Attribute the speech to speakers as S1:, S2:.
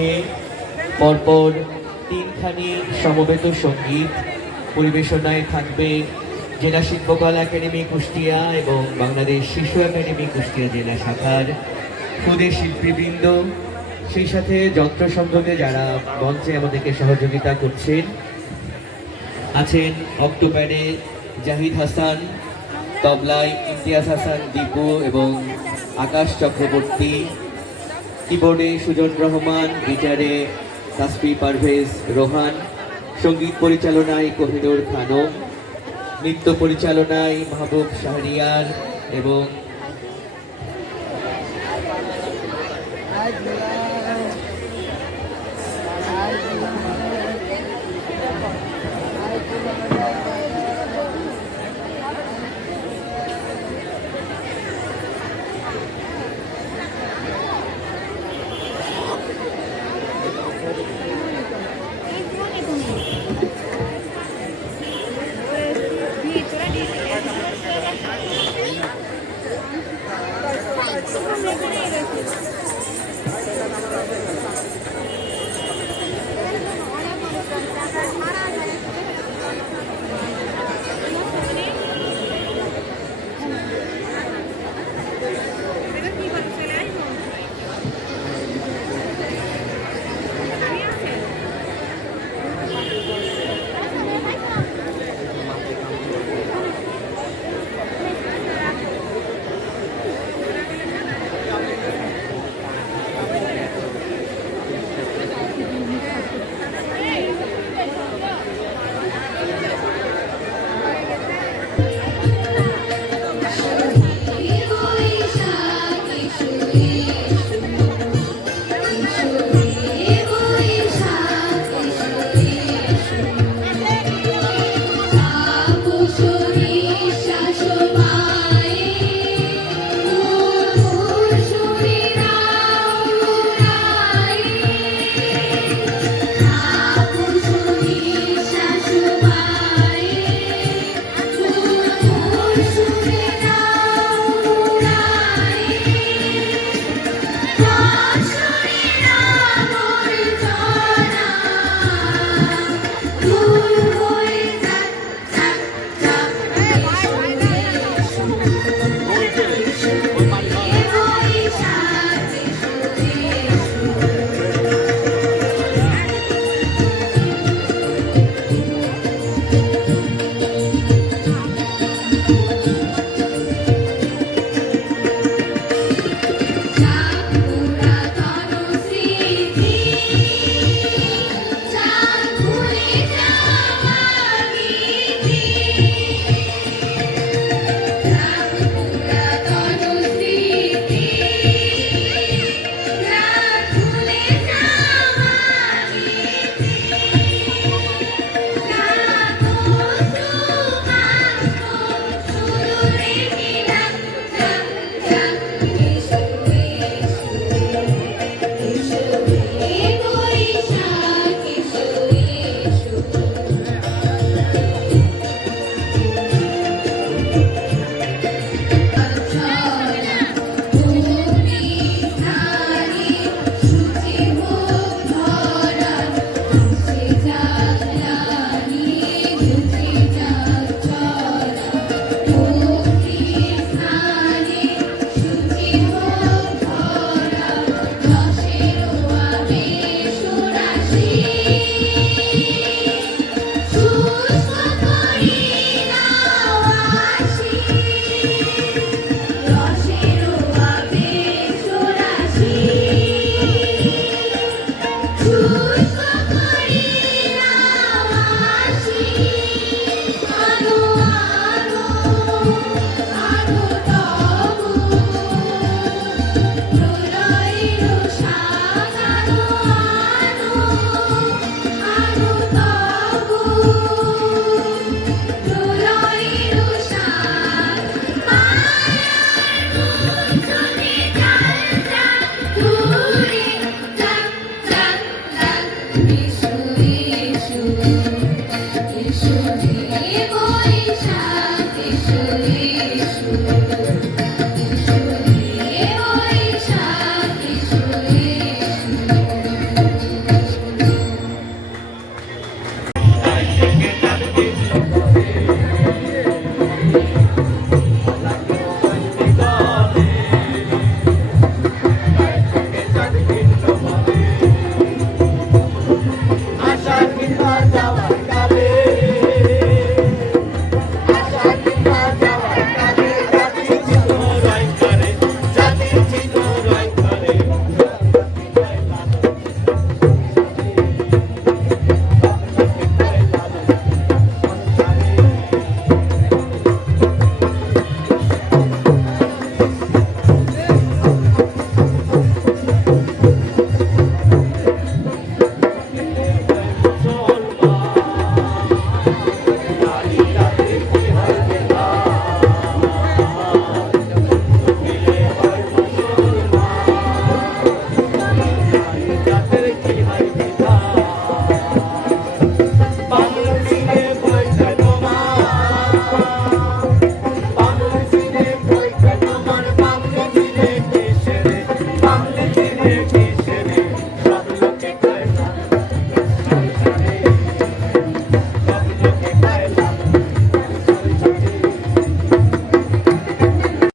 S1: মধ্যে পরপর তিনখানি সমবেত সংগীত পরিবেশনায় থাকবে জেলা শিল্পকলা একাডেমি কুষ্টিয়া এবং বাংলাদেশ শিশু একাডেমি কুষ্টিয়া জেলা শাখার খুদে শিল্পীবৃন্দ। সেই সাথে যন্ত্র সংযোগে যারা মঞ্চে আমাদেরকে সহযোগিতা করছেন আছেন অক্টোপ্যাডে জাহিদ হাসান তবলায় ইমতিয়াজ হাসান, দীপু এবং আকাশ চক্রবর্তী। কিবোর্ডে সুজন রহমান, গিটারে তাসফি পারভেজ রোহান, সংগীত পরিচালনায় কোহিনুর খানম, নৃত্য পরিচালনায় মাহবুব শাহরিয়ার এবং